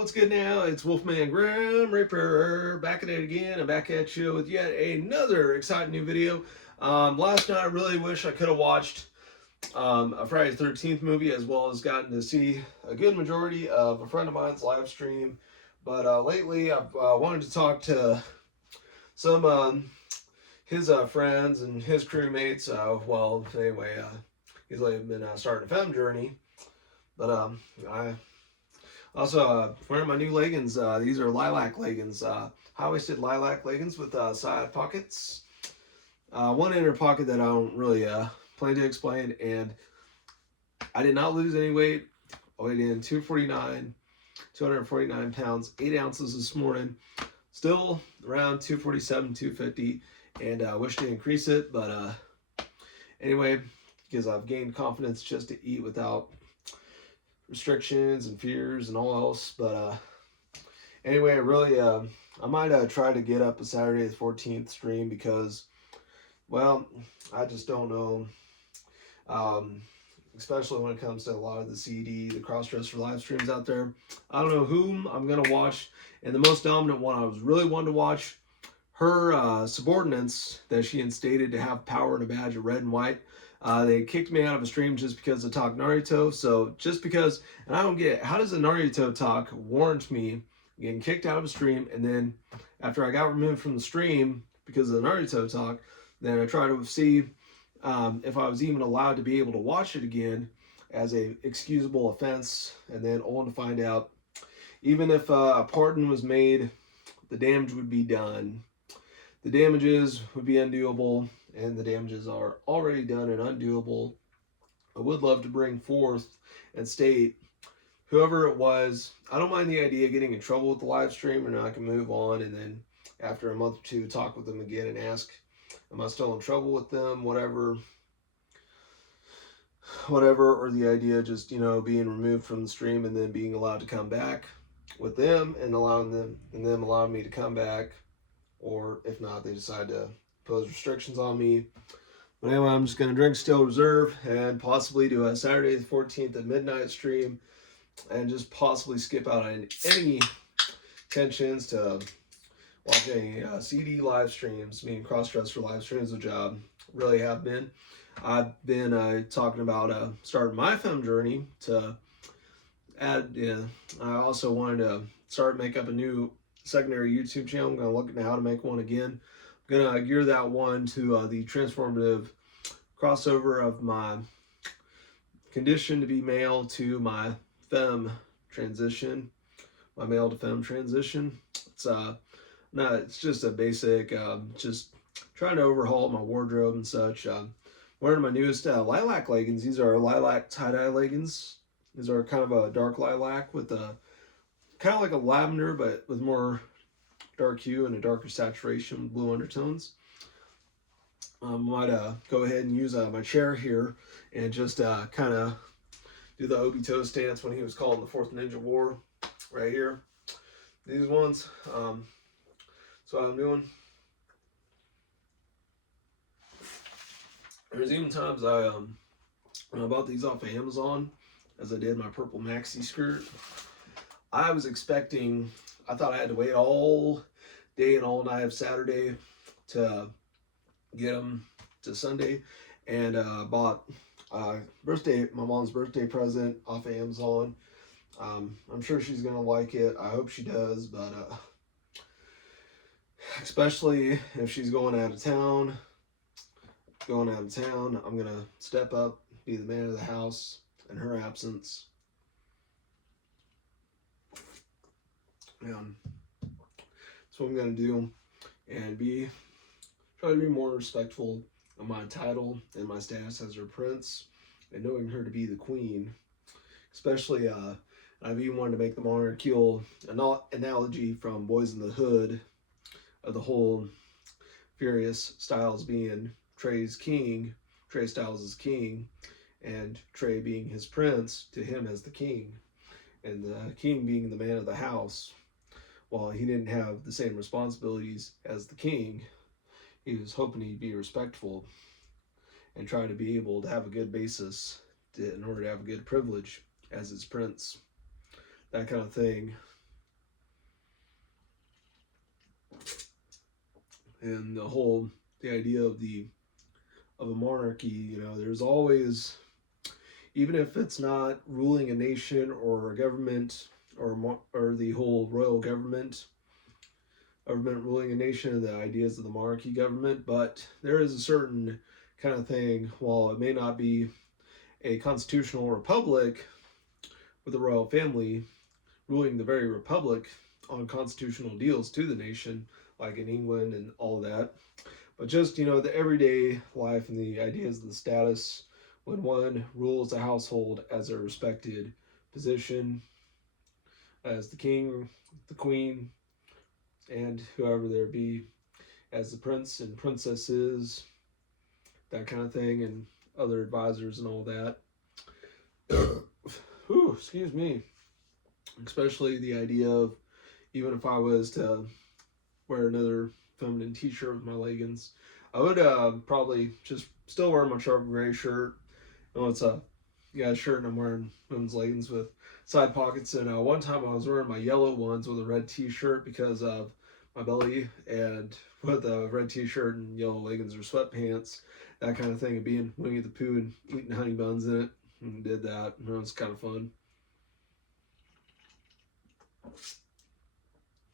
What's good now? It's Wolfman Grim Reaper back at it again. I'm back at you with yet another exciting new video. Last night I really wish I could have watched a Friday the 13th movie as well as gotten to see a good majority of a friend of mine's live stream. But lately I've wanted to talk to some his friends and his crewmates. He's like been starting a film journey. But I also, wearing my new leggings. These are lilac leggings, high-waisted lilac leggings with side pockets. One inner pocket that I don't really plan to explain. And I did not lose any weight. I weighed in 249 pounds, 8 ounces this morning. Still around 247, 250. And I wish to increase it. But anyway, because I've gained confidence just to eat without restrictions and fears and all else. But anyway, I might try to get up a Saturday the 14th stream because, well, I just don't know. Especially when it comes to a lot of the CD, the cross-dresser live streams out there. I don't know whom I'm going to watch. And the most dominant one I was really wanting to watch, her subordinates that she instated to have power and a badge of red and white. They kicked me out of a stream just because I talk Naruto. So just because, and I don't get, how does a Naruto talk warrant me getting kicked out of a stream? And then after I got removed from the stream because of the Naruto talk, then I try to see if I was even allowed to be able to watch it again as a excusable offense. And then only to find out, even if a pardon was made, the damage would be done. The damages would be undoable, and the damages are already done and undoable. I would love to bring forth and state whoever it was. I don't mind the idea of getting in trouble with the live stream, and I can move on, and then after a month or two, talk with them again and ask, am I still in trouble with them? Whatever, or the idea of just, being removed from the stream and then being allowed to come back with them and allowing me to come back. Or if not, they decide to pose restrictions on me. But anyway, I'm just going to drink Steel Reserve and possibly do a Saturday the 14th at midnight stream and just possibly skip out on any intentions to watch any CD live streams, meaning cross-dresser live streams, which really have been. I've been talking about starting my film journey to add. I also wanted to make up a new secondary YouTube channel. I'm going to look into how to make one again. I'm going to gear that one to the transformative crossover of my condition to be male to my femme transition, my male to femme transition. It's just a basic, just trying to overhaul my wardrobe and such. Wearing my newest lilac leggings. These are lilac tie-dye leggings. These are kind of a dark lilac with a kind of like a lavender, but with more dark hue and a darker saturation with blue undertones. I might go ahead and use my chair here and just kind of do the Obito stance when he was called in the Fourth Ninja War right here. These ones. That's what I'm doing. There's even times when I bought these off of Amazon, as I did my purple maxi skirt. I thought I had to wait all day and all night of Saturday to get them to Sunday, and bought my mom's birthday present off of Amazon. I'm sure she's gonna like it. I hope she does, but especially if she's going out of town, I'm gonna step up, be the man of the house in her absence. And that's what I'm gonna do, and try to be more respectful of my title and my status as her prince, and knowing her to be the queen. Especially, I've even wanted to make the monarchical analogy from Boys in the Hood, of the whole Furious Styles being Trey's king, Trey Styles is king, and Trey being his prince to him as the king, and the king being the man of the house. While he didn't have the same responsibilities as the king, he was hoping he'd be respectful and try to be able to have a good basis in order to have a good privilege as his prince. That kind of thing. and the idea of a monarchy. There's always, even if it's not ruling a nation or a government or the whole royal government ruling a nation, and the ideas of the monarchy government, but there is a certain kind of thing. While it may not be a constitutional republic with the royal family ruling the very republic on constitutional deals to the nation, like in England and all that, but just the everyday life and the ideas of the status when one rules a household as a respected position as the king, the queen, and whoever there be as the prince and princesses, that kind of thing, and other advisors and all that. Whew, excuse me. Especially the idea of, even if I was to wear another feminine t-shirt with my leggings, I would probably just still wear my sharp gray shirt. It's a shirt, and I'm wearing women's leggings with side pockets. And one time I was wearing my yellow ones with a red t-shirt because of my belly, and with a red t-shirt and yellow leggings or sweatpants, that kind of thing, and being Winnie the Pooh and eating honey buns in it, and did that. It was kind of fun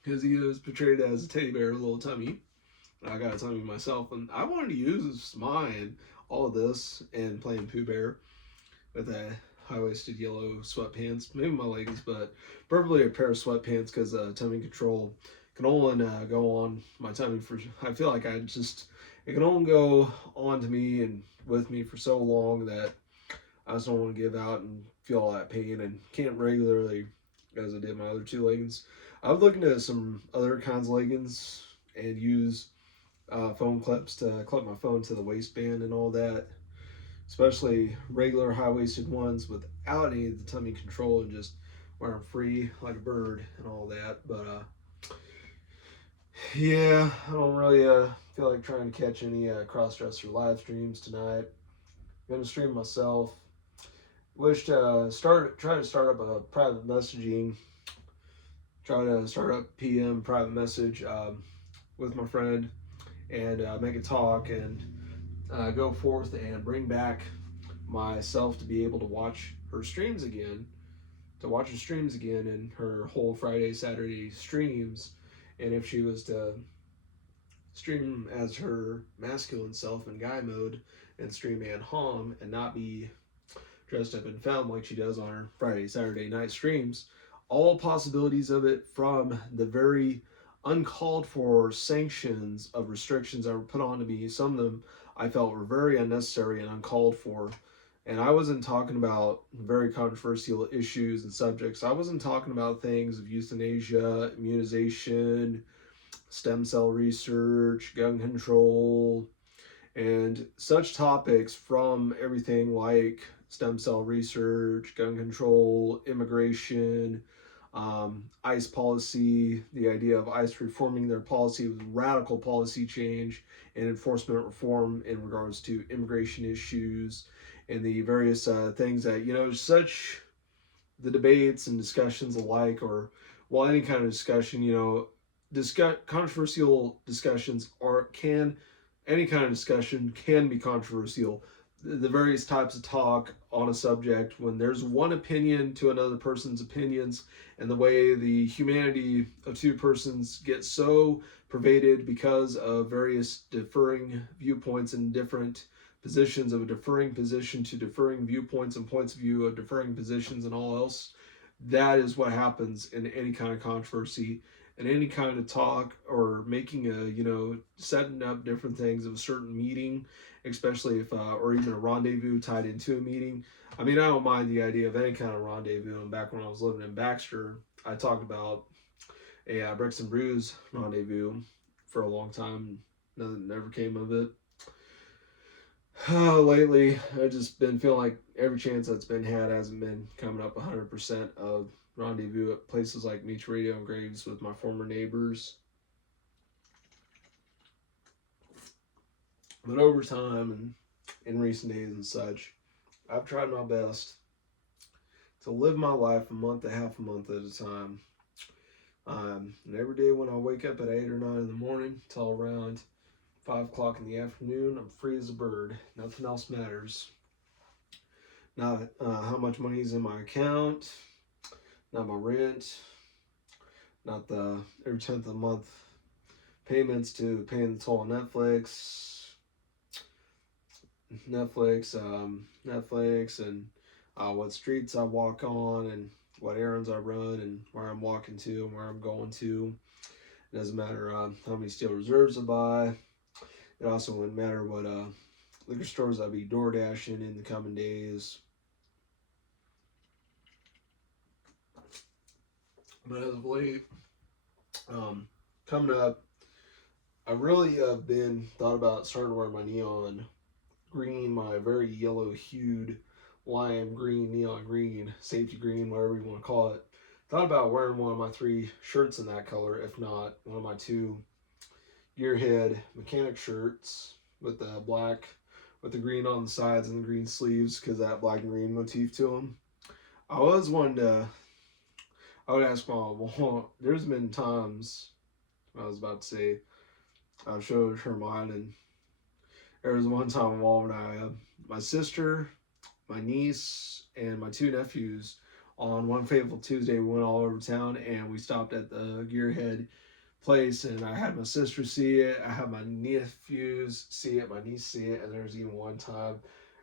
because he was portrayed as a teddy bear, little tummy. I got a tummy myself, and I wanted to use mine, all of this, and playing Pooh Bear with a high-waisted yellow sweatpants, maybe my leggings, but preferably a pair of sweatpants because tummy control can only go on my tummy for, I feel like it can only go on to me and with me for so long that I just don't want to give out and feel all that pain, and can't regularly, as I did my other two leggings. I was looking at some other kinds of leggings and use phone clips to clip my phone to the waistband and all that, especially regular high-waisted ones without any of the tummy control, and just wear them free like a bird and all that. But yeah, I don't really feel like trying to catch any cross-dresser live streams tonight. I'm gonna stream myself. Wish to try to start up a private messaging. Try to start up PM private message with my friend, and make a talk, and go forth and bring back myself to be able to watch her streams again, and her whole Friday, Saturday streams. And if she was to stream as her masculine self in guy mode and stream Ann Hom and not be dressed up in femme like she does on her Friday, Saturday night streams, all possibilities of it, from the very uncalled for sanctions of restrictions that were put on to me. Some of them I felt were very unnecessary and uncalled for. And I wasn't talking about very controversial issues and subjects. I wasn't talking about things of euthanasia, immunization, stem cell research, gun control, and such topics, from everything like stem cell research, gun control, immigration, ICE policy, the idea of ICE reforming their policy with radical policy change and enforcement reform in regards to immigration issues, and the various things that, such the debates and discussions alike, or well, any kind of discussion, controversial discussions any kind of discussion can be controversial. The various types of talk on a subject, when there's one opinion to another person's opinions, and the way the humanity of two persons gets so pervaded because of various differing viewpoints and different positions, of a differing position to differing viewpoints and points of view of differing positions and all else, that is what happens in any kind of controversy and any kind of talk, or making setting up different things of a certain meeting, especially if or even a rendezvous tied into a meeting. I mean, I don't mind the idea of any kind of rendezvous. And back when I was living in Baxter, I talked about a Bricks and Brews rendezvous for a long time. Nothing ever came of it. Lately, I've just been feeling like every chance that's been had hasn't been coming up 100% of rendezvous at places like Meach Radio and Graves with my former neighbors. But over time and in recent days and such, I've tried my best to live my life a month at a time. And every day when I wake up at 8 or 9 in the morning till around 5 o'clock in the afternoon, I'm free as a bird. Nothing else matters. Not how much money is in my account, not my rent, not the every 10th of the month payments to paying the toll on Netflix, and what streets I walk on, and what errands I run, and where I'm walking to, and where I'm going to. It doesn't matter how many steel reserves I buy. It also wouldn't matter what liquor stores I'll be door dashing in the coming days. But as of late, coming up, I really have been thought about starting to wear my neon green, my very yellow hued lime green, neon green, safety green, whatever you want to call it. Thought about wearing one of my 3 shirts in that color, if not one of my 2 gearhead mechanic shirts with the black, with the green on the sides and the green sleeves, because that black and green motif to them. I was one to, I would ask Mom, well, there's been times, I was about to say, I showed her mine, and there was one time Mom and I, my sister, my niece, and my 2 nephews, on one fateful Tuesday, we went all over town, and we stopped at the Gearhead place, and I had my sister see it, I had my nephews see it, my niece see it, and there was even one time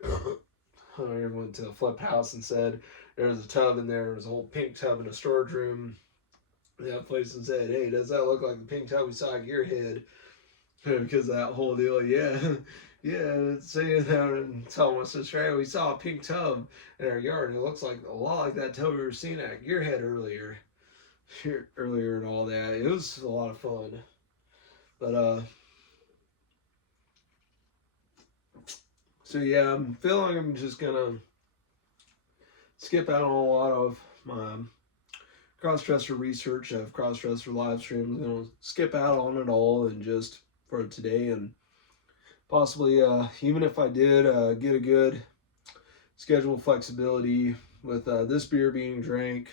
I went to the flip house and said there was a tub in there was a whole pink tub in a storage room in that place, and said, hey, does that look like the pink tub we saw at Gearhead? Because of that whole deal, yeah. Yeah, saying that and telling my sister, hey, we saw a pink tub in our yard, and it looks like a lot like that tub we were seeing at Gearhead earlier and all that. It was a lot of fun. But so yeah, I'm feeling like I'm just gonna skip out on a lot of my cross-dresser research of cross-dresser live streams. I'm gonna skip out on it all and just for today, and possibly even if I did get a good schedule flexibility with this beer being drank,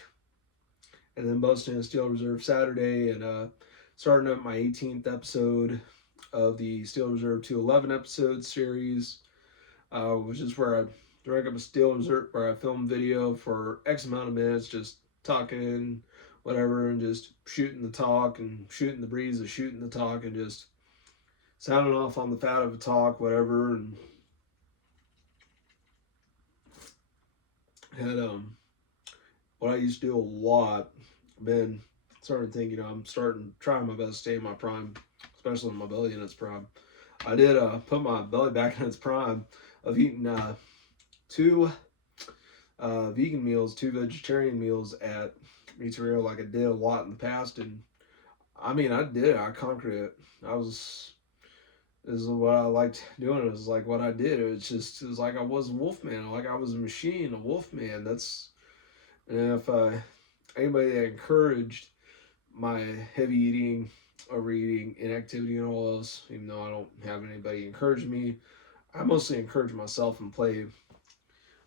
and then boasting a Steel Reserve Saturday, and starting up my 18th episode of the Steel Reserve 211 episode series, which is where I drank up a Steel Reserve, where I film video for X amount of minutes, just talking, whatever, and just shooting the talk and shooting the breeze of shooting the talk and just sounding off on the fat of a talk, whatever. And had what I used to do a lot, been starting to think, I'm trying my best to stay in my prime, especially when my belly in its prime. I did put my belly back in its prime of eating 2 vegan meals, 2 vegetarian meals at Pizzeria, like I did a lot in the past, and I mean, I conquered it. This is what I liked doing. It was like what I did. It was like I was a wolfman, like I was a machine, a wolfman. And if anybody that encouraged my heavy eating, overeating, inactivity, and all else, even though I don't have anybody encourage me, I mostly encourage myself and play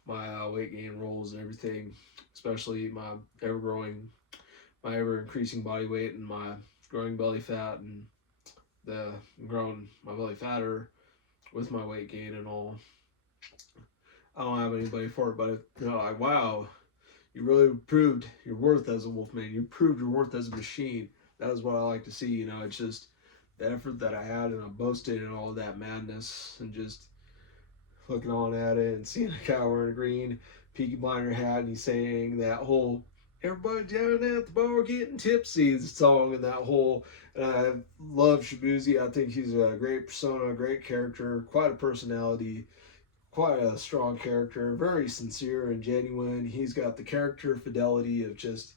my weight gain roles and everything, especially my ever increasing body weight and my growing belly fat, and the growing my belly fatter with my weight gain and all. I don't have anybody for it, but like, wow, you really proved your worth as a wolfman. You proved your worth as a machine. That is what I like to see. It's just the effort that I had, and I boasted and all of that madness, and just looking on at it and seeing a guy wearing a green Peaky Blinder hat, and he's saying that whole "everybody down at the bar getting tipsy" song, and that whole. And I love Shabuzi. I think he's a great persona, a great character, quite a personality, quite a strong character, very sincere and genuine. He's got the character fidelity of just.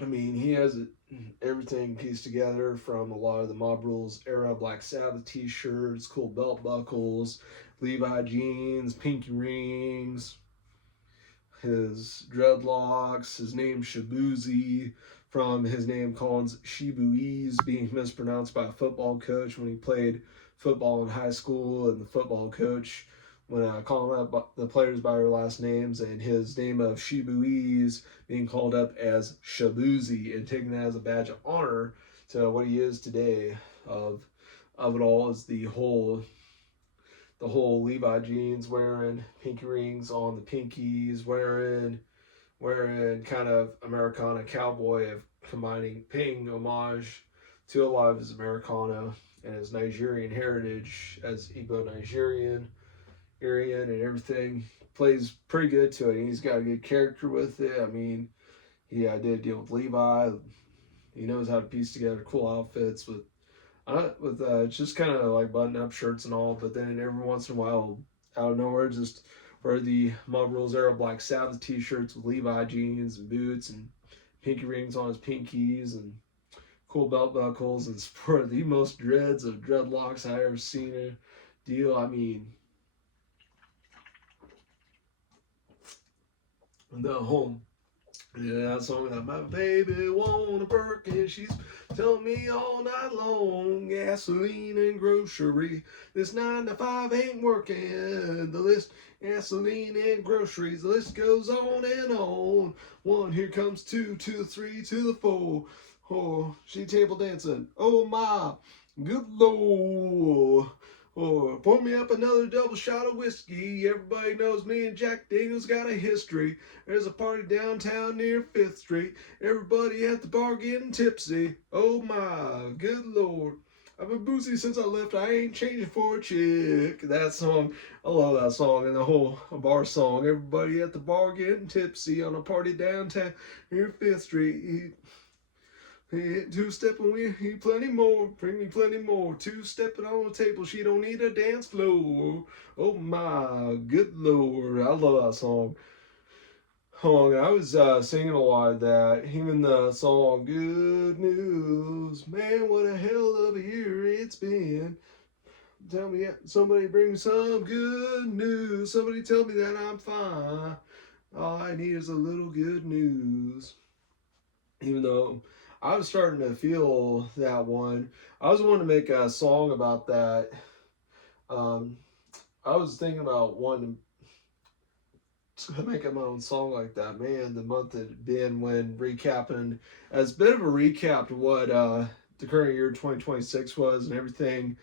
I mean, he has everything pieced together, from a lot of the Mob Rules era Black Sabbath t-shirts, cool belt buckles, Levi jeans, pinky rings, his dreadlocks, his name Shabuzi, from his name Collins Shibuiz being mispronounced by a football coach when he played football in high school, and the football coach, when calling up the players by their last names, and his name of Shibuiz being called up as Shabuzi, and taking that as a badge of honor to what he is today, of of it all is the whole Levi jeans, wearing pinky rings on the pinkies, wearing kind of Americana cowboy, of combining, paying homage to a lot of his Americana and his Nigerian heritage as Igbo Nigerian, Aryan, and everything. Plays pretty good to it. He's got a good character with it. I mean, he did deal with Levi. He knows how to piece together cool outfits with just kind of like button up shirts and all. But then every once in a while, out of nowhere, just wear the Mob Rules era Black Sabbath t-shirts with Levi jeans and boots and pinky rings on his pinkies and cool belt buckles and sport the most dreads of dreadlocks I ever seen a deal. I mean, the home. Yeah, that song that my baby want a Birkin. She's telling me all night long, gasoline and grocery. This 9 to 5 ain't working. The list, gasoline and groceries. The list goes on and on. One, here comes two, to the three, to the four. Oh, she table dancing. Oh my, good lord. Or pour me up another double shot of whiskey. Everybody knows me and Jack Daniels got a history. There's a party downtown near 5th Street. Everybody at the bar getting tipsy. Oh my, good lord. I've been boozy since I left. I ain't changing for a chick. That song, I love that song and the whole bar song. Everybody at the bar getting tipsy on a party downtown near 5th Street. Two-stepping, we need plenty more. Bring me plenty more. Two-stepping on the table. She don't need a dance floor. Oh my, good lord. I love that song. I was singing a lot of that. Even the song "Good News," man, what a hell of a year it's been. Tell me, somebody bring me some good news. Somebody tell me that I'm fine. All I need is a little good news. Even though I was starting to feel that one, I was wanting to make a song about that. Um, I was thinking about wanting to make my own song like that. Man, the month had been when recapping, as a bit of a recap to what the current year 2026 was and everything.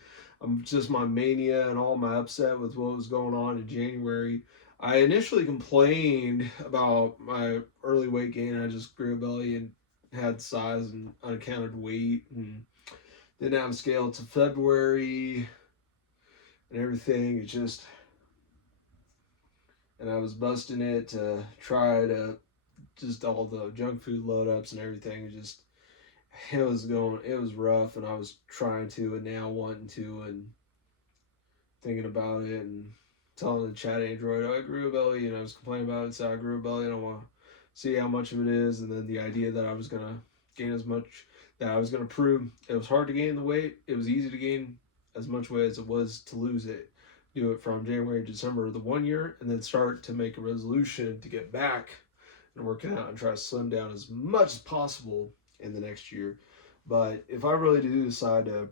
Just my mania and all my upset with what was going on in January. I initially complained about my early weight gain. I just grew a belly and had size and unaccounted weight, and didn't have a scale to February and everything. It just, and I was busting it to try to just all the junk food load ups and everything. It was rough, and I was trying to, and now wanting to, and thinking about it, and telling the chat android, oh, I grew a belly, and I was complaining about it, so I grew a belly, and I want to see how much of it is, and then the idea that I was going to gain as much, that I was going to prove it was hard to gain the weight, it was easy to gain as much weight as it was to lose it. Do it from January to December of the 1 year, and then start to make a resolution to get back and work it out and try to slim down as much as possible in the next year. But if I really do decide to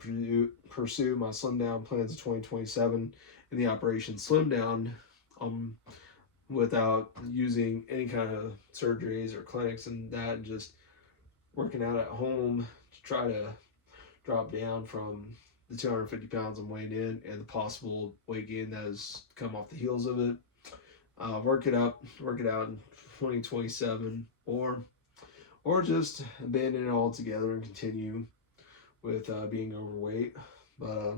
pursue my slim down plans of 2027 in the Operation Slim Down, without using any kind of surgeries or clinics and that, and just working out at home to try to drop down from the 250 pounds I'm weighing in and the possible weight gain that has come off the heels of it. Work it out in 2027, or just abandon it altogether and continue with being overweight. But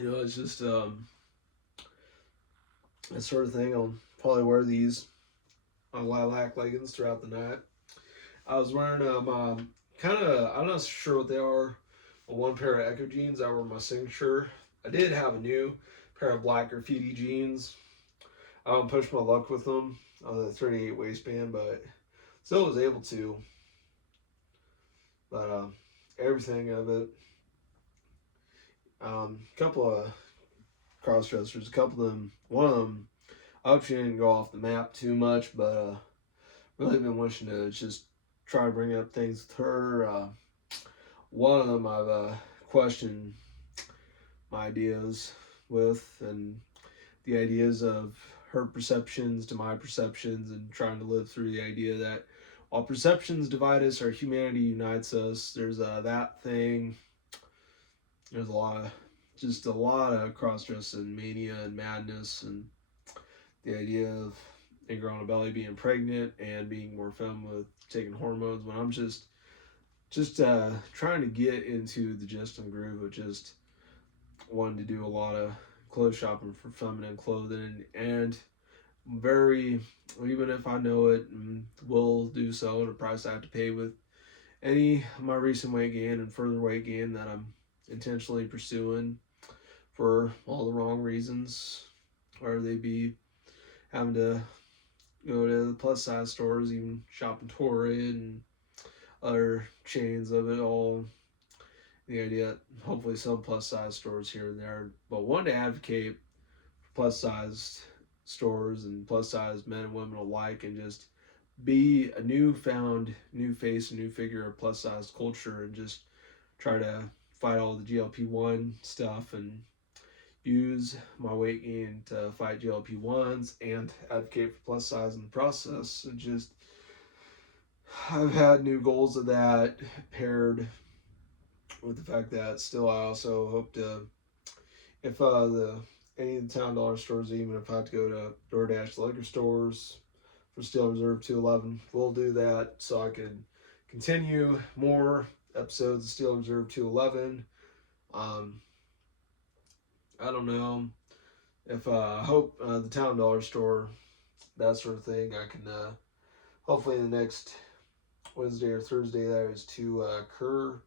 it's just that sort of thing. I'll probably wear these lilac leggings throughout the night. I was wearing my I'm not sure what they are, one pair of Echo jeans that were my signature. I did have a new pair of black graffiti jeans. I don't push my luck with them on the 38 waistband, but still was able to. But everything of it. Couple of cross dressers, a couple of them. One of them, I hope she didn't go off the map too much, but really been wishing to just try to bring up things with her. One of them I've questioned my ideas with, and the ideas of her perceptions to my perceptions, and trying to live through the idea that While perceptions divide us, our humanity unites us. There's that thing. There's a lot of cross-dressing mania and madness, and the idea of a girl on a belly being pregnant and being more femme with taking hormones. When I'm just trying to get into the gist and groove of just wanting to do a lot of clothes shopping for feminine clothing, and very, even if I know it, will do so at a price I have to pay with any of my recent weight gain and further weight gain that I'm intentionally pursuing for all the wrong reasons, whether they be having to go to the plus size stores, even shopping Torrid and other chains of it all. The idea, hopefully, some plus size stores here and there, but one to advocate for plus sized stores and plus size men and women alike, and just be a newfound new face, a new figure of plus size culture, and just try to fight all the GLP-1 stuff and use my weight gain to fight GLP-1s and advocate for plus size in the process. And just, I've had new goals of that paired with the fact that still I also hope to, if any of the town dollar stores, even if I have to go to DoorDash liquor stores for Steel Reserve 211, we'll do that so I can continue more episodes of Steel Reserve 211. I don't know if I hope the town dollar store, that sort of thing, I can hopefully in the next Wednesday or Thursday that is to occur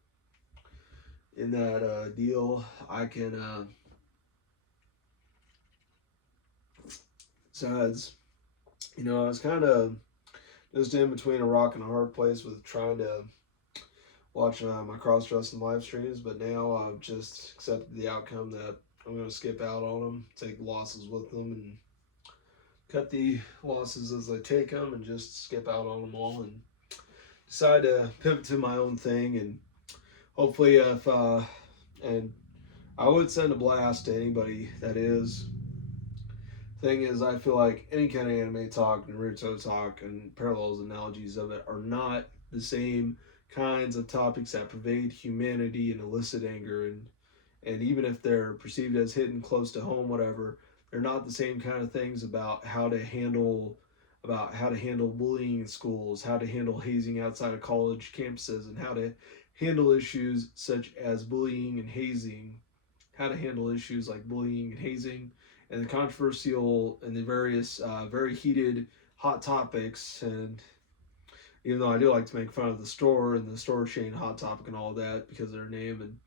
in that deal, I can besides, I was kind of just in between a rock and a hard place with trying to watch my cross-dressing live streams, but now I've just accepted the outcome that I'm going to skip out on them, take the losses with them, and cut the losses as I take them, and just skip out on them all, and decide to pivot to my own thing. And hopefully, if and I would send a blast to anybody that is. Thing is, I feel like any kind of anime talk, Naruto talk, and parallels, analogies of it are not the same kinds of topics that pervade humanity and elicit anger, and even if they're perceived as hitting close to home, whatever, they're not the same kind of things about how to handle bullying in schools, how to handle hazing outside of college campuses, and how to handle issues such as bullying and hazing, how to handle issues like bullying and hazing, and the controversial and the various very heated hot topics. And even though I do like to make fun of the store and the store chain Hot Topic and all that because of their name and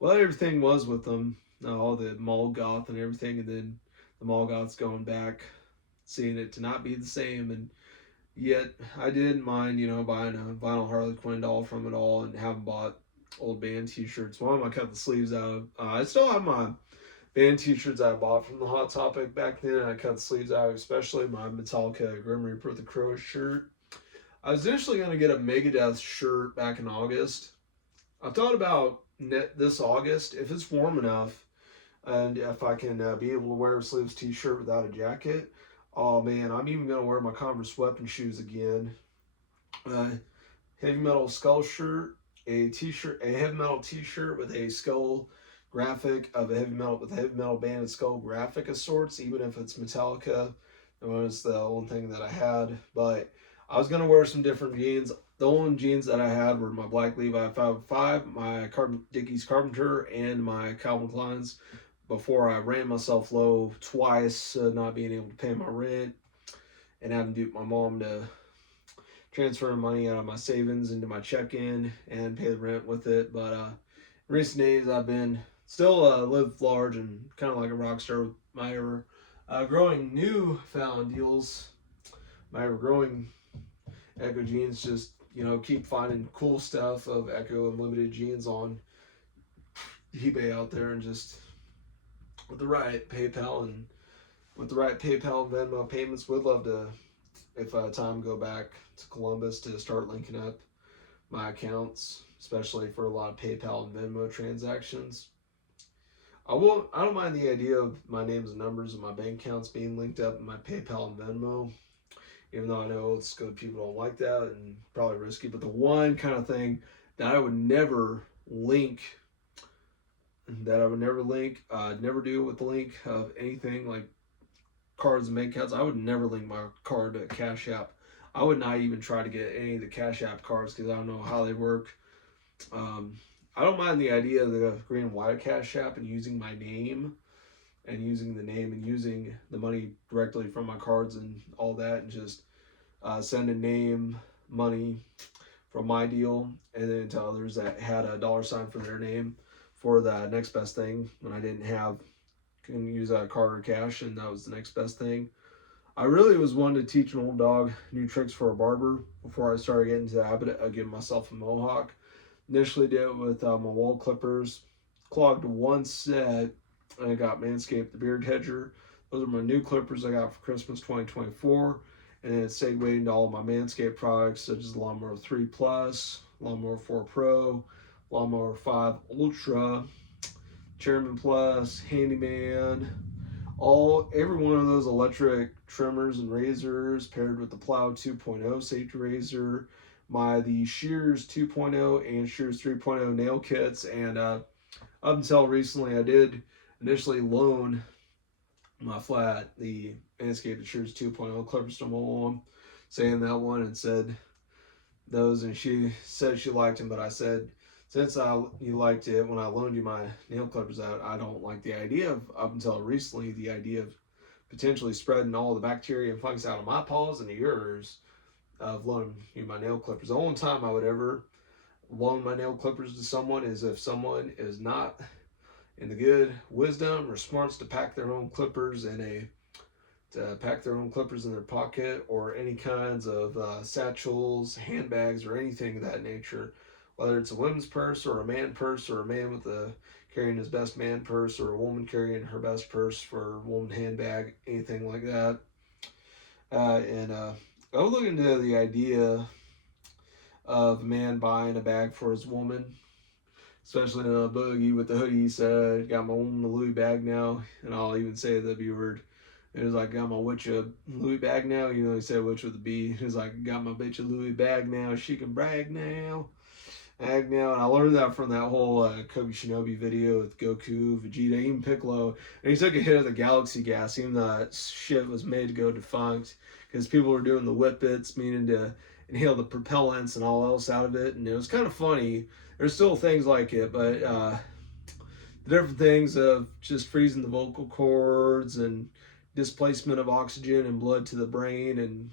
what everything was with them, all the mall goth and everything, and then the mall goths going back, seeing it to not be the same. And yet I didn't mind, buying a vinyl Harley Quinn doll from it all, and having bought old band t-shirts. One of them I cut the sleeves out of. I still have my band t-shirts I bought from the Hot Topic back then, and I cut the sleeves out, especially my Metallica Grim Reaper with the Crow shirt. I was initially going to get a Megadeth shirt back in August. I thought about this August, if it's warm enough, and if I can be able to wear a sleeves t-shirt without a jacket. Oh man, I'm even going to wear my Converse weapon shoes again. Heavy metal skull shirt, a heavy metal t-shirt with a skull graphic of a heavy metal band and skull graphic of sorts, even if it's Metallica. It was the only thing that I had, but I was gonna wear some different jeans. The only jeans that I had were my black Levi 505, my Dickies Carpenter, and my Calvin Kleins. Before I ran myself low twice, not being able to pay my rent and having to my mom to transfer money out of my savings into my check-in and pay the rent with it. But in recent days, I've been still live large and kind of like a rock star with my ever growing newfound deals. My ever growing Echo jeans, just keep finding cool stuff of Echo Unlimited jeans on eBay out there, and just with the right PayPal and Venmo payments, would love to, if time go back to Columbus, to start linking up my accounts, especially for a lot of PayPal and Venmo transactions. I don't mind the idea of my names and numbers and my bank accounts being linked up in my PayPal and Venmo. even though I know it's good people don't like that and probably risky. But the one kind of thing that I would never link, never do with the link of anything like cards and bank accounts. I would never link my card to Cash App. I would not even try to get any of the Cash App cards because I don't know how they work. Um, I don't mind the idea of the green and white Cash App and using my name and using the name and using the money directly from my cards and all that, and just send a name money from my deal and then to others that had a dollar sign for their name for the next best thing when I didn't have can use a card or cash, and that was the next best thing. I really was wanting to teach an old dog new tricks for a barber before I started getting into the habit of giving myself a mohawk. Initially did it with my wall clippers, clogged one set, and I got Manscaped the Beard Hedger. Those are my new clippers I got for Christmas 2024. And then it segued into all of my Manscaped products such as Lawnmower 3 Plus, Lawnmower 4 Pro, Lawnmower 5 Ultra, Chairman Plus, Handyman, every one of those electric trimmers and razors paired with the Plow 2.0 safety razor, the Shears 2.0 and Shears 3.0 nail kits, and up until recently I did initially loan my flat the Manscaped Shears 2.0 clippers to my mom, saying that one and said those, and she said she liked them, but I said, since you liked it when I loaned you my nail clippers out, I don't like the idea of, up until recently, the idea of potentially spreading all the bacteria and fungus out of my paws into yours of loaning you my nail clippers. The only time I would ever loan my nail clippers to someone is if someone is not in the good wisdom or smarts to pack their own clippers in their pocket, or any kinds of satchels, handbags, or anything of that nature. Whether it's a women's purse or a man purse, or a man with carrying his best man purse, or a woman carrying her best purse for a woman handbag, anything like that. And I would look into the idea of a man buying a bag for his woman, especially in a Boogie with the hoodie. He said, "Got my woman a Louis bag now," and I'll even say the B word. It was like, "Got my witch a Louis bag now." You know, he said witch with a B. He was like, "Got my bitch a Louis bag now. She can brag now." And I learned that from that whole Kobe Shinobi video with Goku, Vegeta, even Piccolo. And he took a hit of the galaxy gas, even though that shit was made to go defunct, because people were doing the whippets, meaning to inhale the propellants and all else out of it. And it was kind of funny. There's still things like it, but the different things of just freezing the vocal cords and displacement of oxygen and blood to the brain,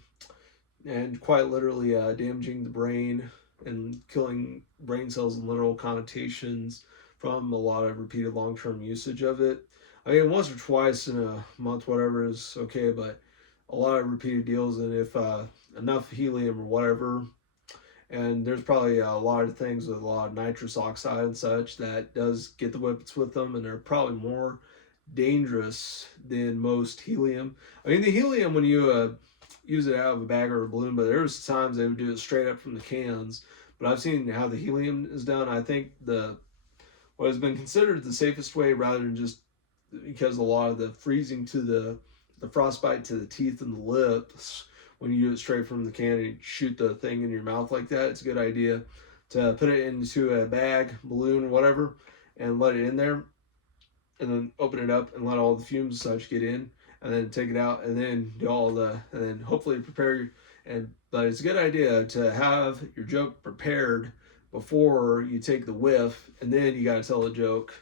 and quite literally damaging the brain and killing brain cells in literal connotations from a lot of repeated long-term usage of it. I mean, once or twice in a month, whatever, is okay, but a lot of repeated deals, and if enough helium or whatever, and there's probably a lot of things with a lot of nitrous oxide and such that does get the whippets with them, and they're probably more dangerous than most helium. I mean, the helium, when you use it out of a bag or a balloon, but there's times they would do it straight up from the cans. But I've seen how the helium is done. I think what has been considered the safest way, rather than just because a lot of the freezing to the frostbite to the teeth and the lips, when you do it straight from the can and you shoot the thing in your mouth like that, it's a good idea to put it into a bag, balloon, whatever, and let it in there, and then open it up and let all the fumes and such get in, and then take it out, and then and then hopefully prepare. But it's a good idea to have your joke prepared before you take the whiff, and then you got to tell the joke.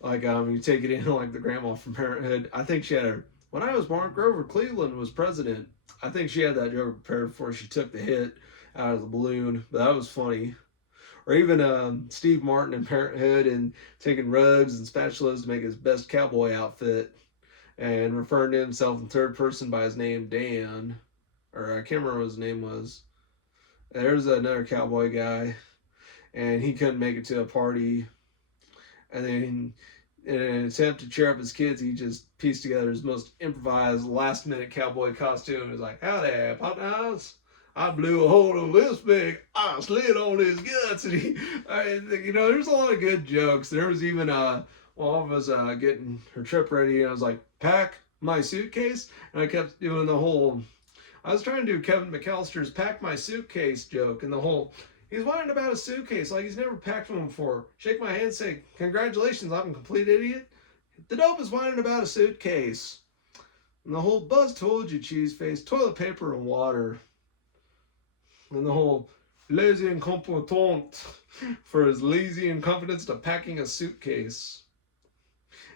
Like you take it in like the grandma from Parenthood. I think she had when I was born, Grover Cleveland was president. I think she had that joke prepared before she took the hit out of the balloon, but that was funny. Or even Steve Martin in Parenthood and taking rugs and spatulas to make his best cowboy outfit, and referring to himself in third person by his name, Dan. Or I can't remember what his name was. There's another cowboy guy, and he couldn't make it to a party. And then, in an attempt to cheer up his kids, he just pieced together his most improvised last-minute cowboy costume. He was like, "Howdy, partners. I blew a hole in this big. I slid on his guts." And there's a lot of good jokes. There was even one of us getting her trip ready, and I was like, "Pack my suitcase," and I kept doing the whole I was trying to do Kevin McAllister's "pack my suitcase" joke, and the whole he's whining about a suitcase like he's never packed one before. Shake my hand, say congratulations, I'm a complete idiot. The dope is whining about a suitcase, and the whole Buzz told you, cheese face, toilet paper and water, and the whole lazy incompetent for his lazy incompetence to packing a suitcase.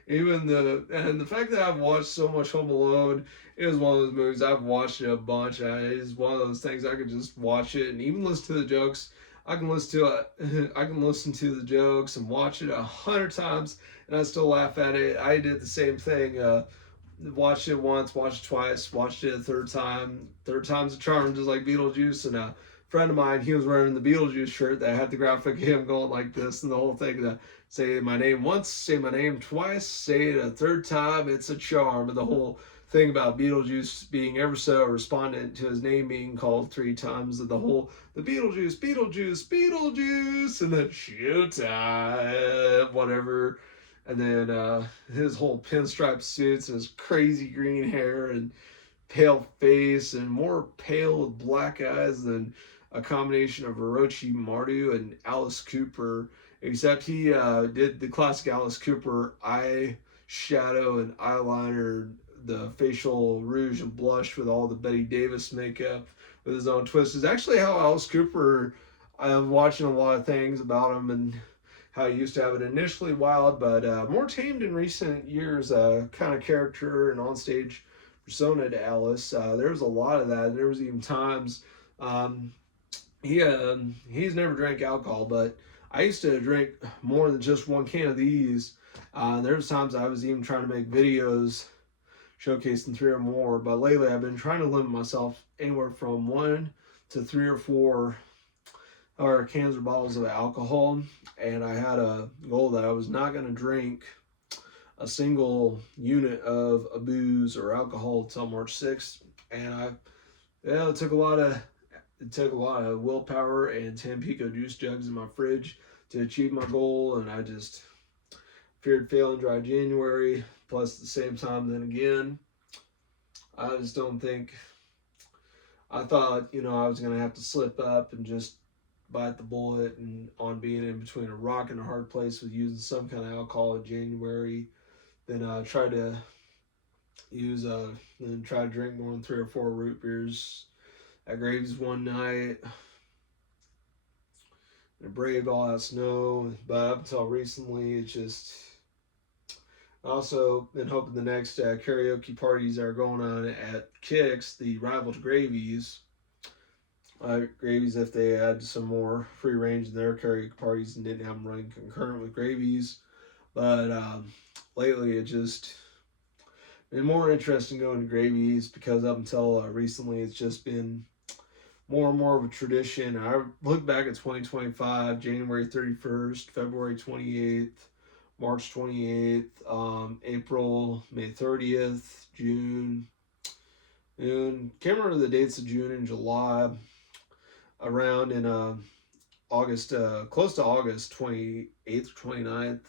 Even the fact that I've watched so much Home Alone, it was one of those movies I've watched it a bunch. It's one of those things I could just watch it and even listen to the jokes. I can listen to it. I can listen to the jokes and watch it 100 times, and I still laugh at it. I did the same thing. Watched it once, watched it twice, watched it a third time. Third time's a charm, just like Beetlejuice. And a friend of mine, he was wearing the Beetlejuice shirt that had the graphic of him going like this, and the whole thing that say my name once, say my name twice, say it a third time, it's a charm. And the whole thing about Beetlejuice being ever so respondent to his name being called 3 times, and the Beetlejuice, Beetlejuice, Beetlejuice, and then showtime, whatever. And then his whole pinstripe suits and his crazy green hair and pale face and more pale with black eyes than a combination of Orochimaru and Alice Cooper, except he did the classic Alice Cooper eye shadow and eyeliner, the facial rouge and blush with all the Betty Davis makeup with his own twist. Is actually how Alice Cooper, I'm watching a lot of things about him and how he used to have it initially wild, but more tamed in recent years, kind of character and onstage persona to Alice. There was a lot of that. There was even times he's never drank alcohol, but I used to drink more than just one can of these. There was times I was even trying to make videos showcasing 3 or more, but lately I've been trying to limit myself anywhere from 1 to 3 or 4 or cans or bottles of alcohol, and I had a goal that I was not going to drink a single unit of a booze or alcohol until March 6th, and it took a lot of willpower and Tampico juice jugs in my fridge to achieve my goal, and I just feared failing dry January. Plus, at the same time, then again, I just don't think. I thought, I was gonna have to slip up and just bite the bullet and on being in between a rock and a hard place with using some kind of alcohol in January, then try to drink more than 3 or 4 root beers at Graves one night. I braved all that snow, but up until recently, it's just. Also been hoping the next karaoke parties that are going on at Kicks, the rival to Gravies. Gravies, if they had some more free range in their karaoke parties and didn't have them running concurrent with Gravies. But lately, it just been more interesting going to Gravies because up until recently, it's just been more and more of a tradition. I look back at 2025, January 31st, February 28th, March 28th, April, May 30th, June. Can't remember the dates of June and July. Around in August, close to August 28th, 29th.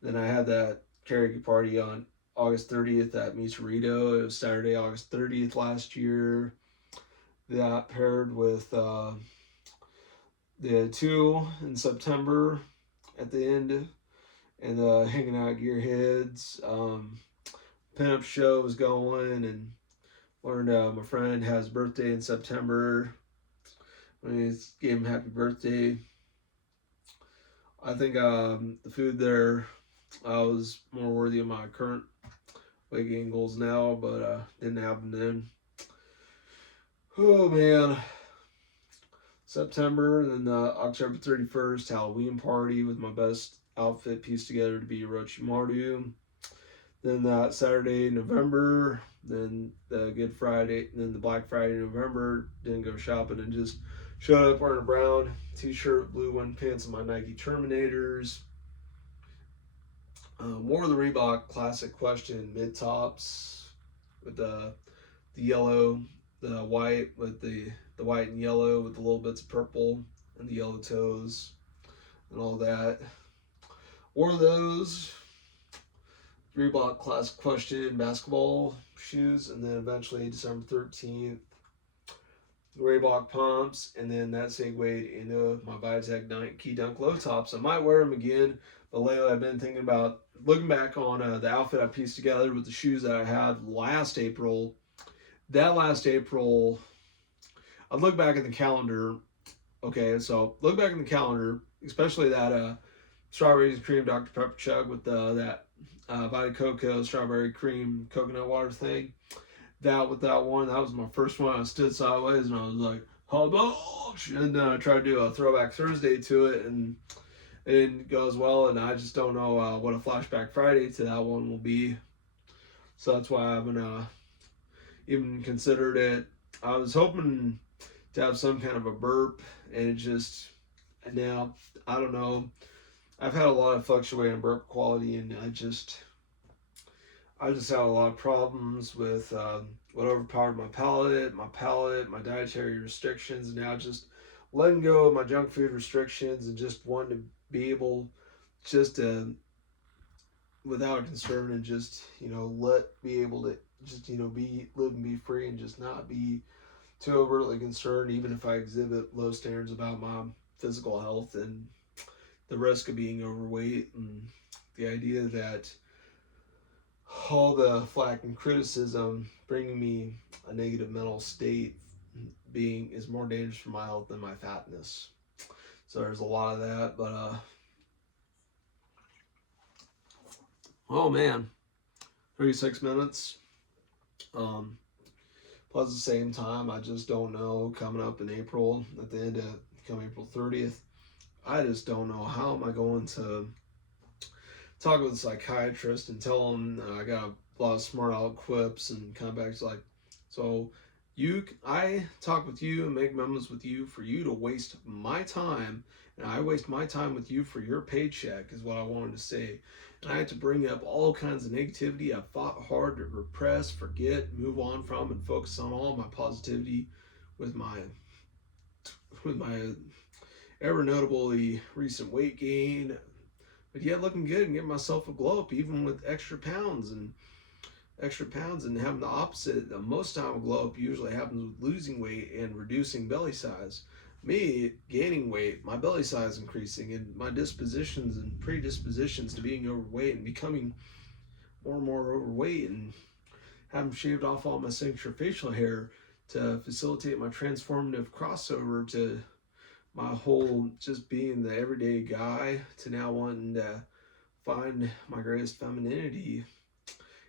Then I had that karaoke party on August 30th at Miserito. It was Saturday, August 30th last year. That paired with the 2 in September at the end, and hanging out at Gearheads. Pinup show was going, and learned my friend has birthday in September. I gave him happy birthday. I think the food there was more worthy of my current weight gain goals now, but didn't happen then. Oh man. September, and then October 31st, Halloween party with my best outfit pieced together to be Orochimaru. Then that Saturday, November, then the Good Friday, then the Black Friday, November, didn't go shopping and just showed up wearing a brown t-shirt, blue one pants, and my Nike Terminators. Wore the Reebok Classic Question mid tops with the yellow, the white with the white and yellow with the little bits of purple and the yellow toes and all that. Wore those Reebok Classic Question basketball shoes, and then eventually December 13th, Block pumps, and then that segued into my Vitatech Nike Dunk low tops. I might wear them again, but lately I've been thinking about looking back on the outfit I pieced together with the shoes that I had last April. That last April, I look back at the calendar. Okay, so look back in the calendar, especially that strawberries and cream Dr. Pepper chug with that Vita Coco strawberry cream coconut water thing. That with that one, that was my first one. I stood sideways and I was like, "Hubosh!" And then I tried to do a Throwback Thursday to it, and it didn't go as well. And I just don't know what a Flashback Friday to that one will be. So that's why I haven't even considered it. I was hoping to have some kind of a burp, and it just, now, I don't know. I've had a lot of fluctuating burp quality, and I just had a lot of problems with what overpowered my palate, my dietary restrictions, and now just letting go of my junk food restrictions and just wanting to be able just to, without concern, and just, be able to just, live and be free and just not be too overtly concerned, even if I exhibit low standards about my physical health and the risk of being overweight, and the idea that all the flack and criticism bringing me a negative mental state is more dangerous for my health than my fatness. So there's a lot of that, but oh man, 36 minutes. Plus, at the same time, I just don't know, coming up in April, at the end of, come April 30th, I just don't know how am I going to talk with a psychiatrist and tell them I got a lot of smart aleck quips and come back to like, so I talk with you and make memos with you for you to waste my time, and I waste my time with you for your paycheck, is what I wanted to say. And I had to bring up all kinds of negativity I fought hard to repress, forget, move on from, and focus on all my positivity with my ever notably recent weight gain, but yet looking good and getting myself a glow up, even with extra pounds and having the opposite. Most time a glow up usually happens with losing weight and reducing belly size. Me gaining weight, my belly size increasing, and my dispositions and predispositions to being overweight and becoming more and more overweight, and having shaved off all my signature facial hair to facilitate my transformative crossover to my whole just being the everyday guy to now wanting to find my greatest femininity,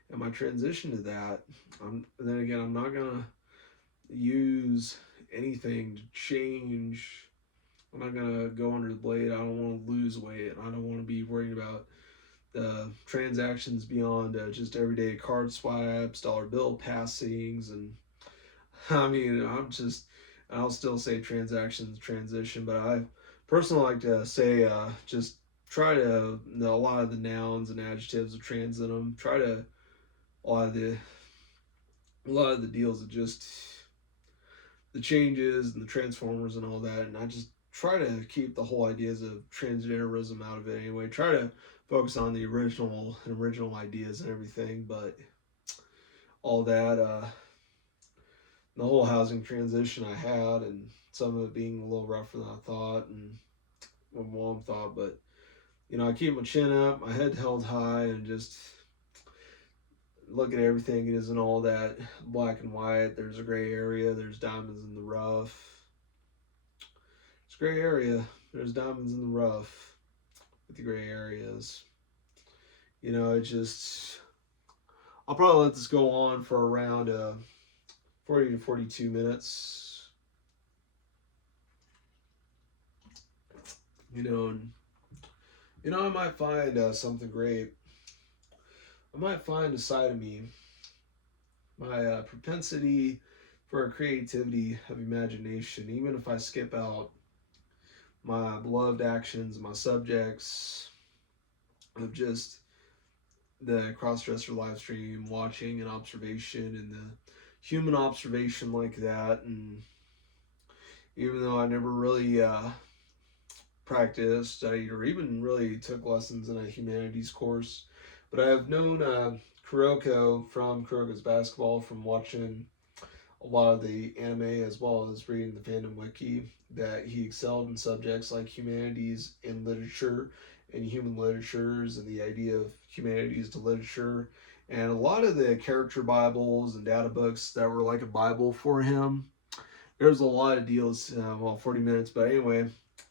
and my transition to that. Then again, I'm not gonna use anything to change. I'm not gonna go under the blade. I don't want to lose weight. I don't want to be worried about the transactions beyond just everyday card swipes, dollar bill passings, and I mean, I'll still say transactions transition, but I personally like to say just try to, a lot of the nouns and adjectives of trans in them. Try to, a lot of the deals of just the changes and the transformers and all that, and I just try to keep the whole ideas of transgenderism out of it anyway. Try to focus on the original ideas and everything, but all that the whole housing transition I had, and some of it being a little rougher than I thought and my mom thought, but I keep my chin up, my head held high, and just look at everything. It isn't all that black and white. There's a gray area. There's diamonds in the rough. It's a gray area. There's diamonds in the rough with the gray areas. It just, I'll probably let this go on for around 40 to 42 minutes. I might find something great. I might find a side of me, my propensity for creativity of imagination, even if I skip out my beloved actions, my subjects of just the cross-dresser live stream, watching and observation, and the human observation like that. And even though I never really practiced, studied, or even really took lessons in a humanities course, but I have known Kuroko from Kuroko's basketball, from watching a lot of the anime as well as reading the fandom wiki that he excelled in subjects like humanities and literature and human literatures and the idea of humanities to literature. And a lot of the character Bibles and data books that were like a Bible for him. There's a lot of deals, 40 minutes, but anyway,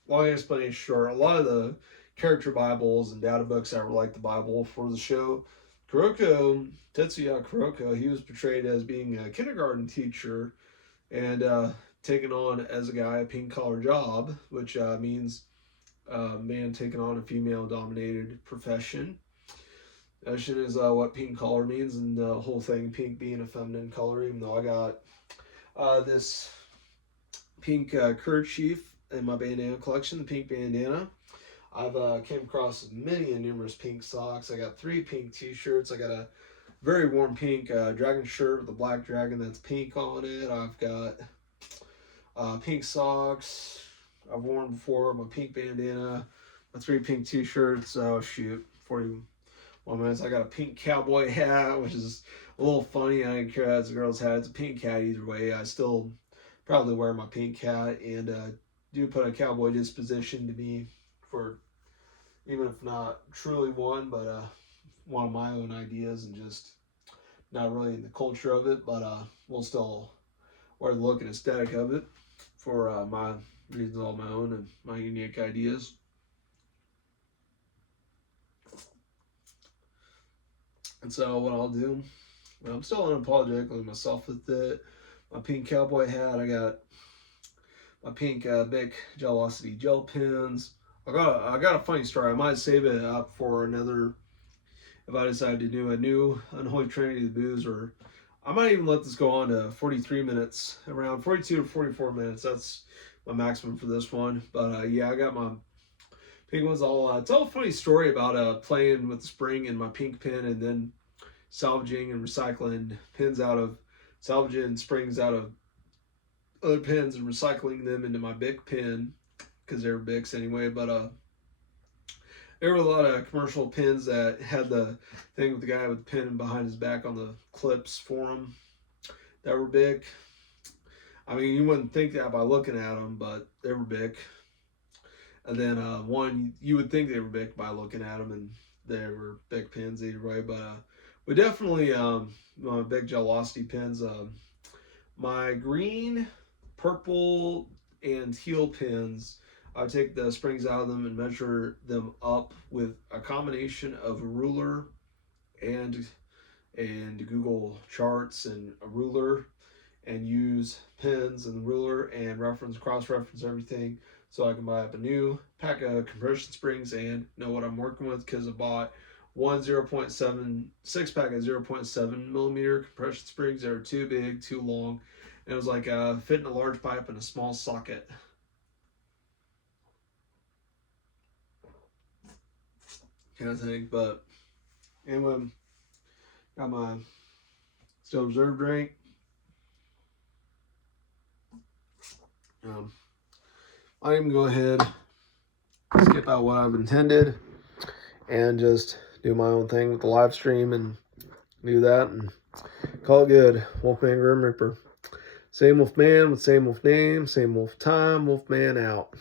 long explanation short, a lot of the character Bibles and data books that were like the Bible for the show. Tetsuya Kuroko, he was portrayed as being a kindergarten teacher and taken on as a guy a pink collar job, which means a man taking on a female dominated profession. That shit is what pink collar means, and the whole thing, pink being a feminine color, even though I got this pink kerchief in my bandana collection, the pink bandana. I've came across many and numerous pink socks. I got 3 pink t-shirts. I got a very warm pink dragon shirt with a black dragon that's pink on it. I've got pink socks I've worn before, my pink bandana, my 3 pink t-shirts. Oh shoot, 41 minutes. I got a pink cowboy hat, which is a little funny. I didn't care that it's a girl's hat. It's a pink hat either way. I still probably wear my pink hat and do put a cowboy disposition to me for, even if not truly one, but one of my own ideas and just not really in the culture of it, but we'll still wear the look and aesthetic of it for my reasons all my own and my unique ideas. And so what I'll do, I'm still unapologetically myself with it. My pink cowboy hat, I got my pink Bic Gelosity gel pens. I got a funny story. I might save it up for another, if I decide to do a new Unholy Trinity of the Booze, or I might even let this go on to 43 minutes, around 42 to 44 minutes. That's my maximum for this one. But yeah, I got my pink ones. I'll tell a funny story about playing with the spring in my pink pen and then salvaging and recycling pins out of, salvaging springs out of other pens and recycling them into my Bic pen, because they were Bics anyway. But there were a lot of commercial pins that had the thing with the guy with the pin behind his back on the clips for them that were Bic. I mean, you wouldn't think that by looking at them, but they were Bic. And then one, you would think they were Bic by looking at them, and they were Bic pins either way. But we definitely my Bic Gelosity pins. My green, purple, and teal pins, I take the springs out of them and measure them up with a combination of a ruler and Google Charts and a ruler, and use pins and the ruler and cross-reference everything, so I can buy up a new pack of compression springs and know what I'm working with, because I bought one 0.7 pack of 0.7 millimeter compression springs that are too big, too long, and it was like fitting a large pipe in a small socket. Kind of thing. But anyway, got my Still Reserve drink. I can go ahead, skip out what I've intended, and just do my own thing with the live stream and do that and call it good. Wolfman Grim Reaper. Same wolf man with same wolf name, same wolf time, Wolfman out.